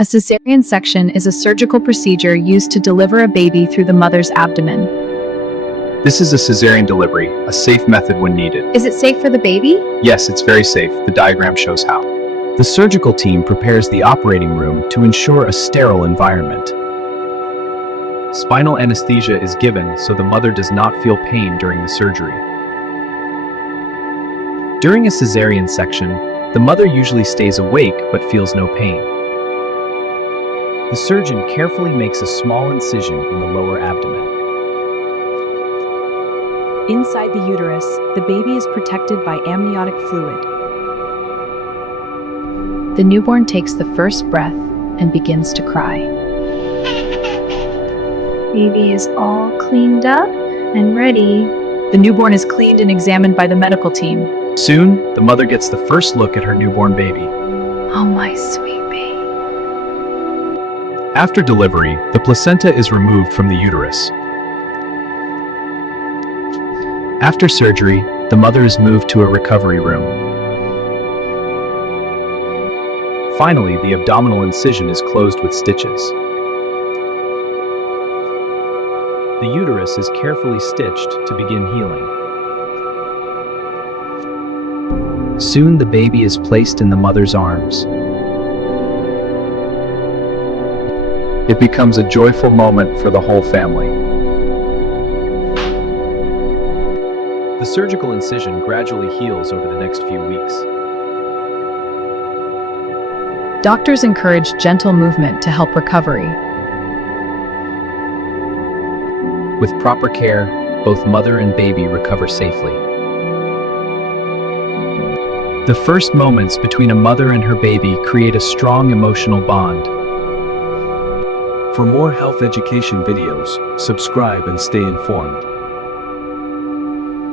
A cesarean section is a surgical procedure used to deliver a baby through the mother's abdomen. This is a cesarean delivery, a safe method when needed. Is it safe for the baby? Yes, it's very safe. The diagram shows how. The surgical team prepares the operating room to ensure a sterile environment. Spinal anesthesia is given so the mother does not feel pain during the surgery. During a cesarean section, the mother usually stays awake but feels no pain. The surgeon carefully makes a small incision in the lower abdomen. Inside the uterus, the baby is protected by amniotic fluid. The newborn takes the first breath and begins to cry. Baby is all cleaned up and ready. The newborn is cleaned and examined by the medical team. Soon, the mother gets the first look at her newborn baby. Oh, my sweet baby. After delivery, the placenta is removed from the uterus. After surgery, the mother is moved to a recovery room. Finally, the abdominal incision is closed with stitches. The uterus is carefully stitched to begin healing. Soon, the baby is placed in the mother's arms. It becomes a joyful moment for the whole family. The surgical incision gradually heals over the next few weeks. Doctors encourage gentle movement to help recovery. With proper care, both mother and baby recover safely. The first moments between a mother and her baby create a strong emotional bond. For more health education videos, subscribe and stay informed.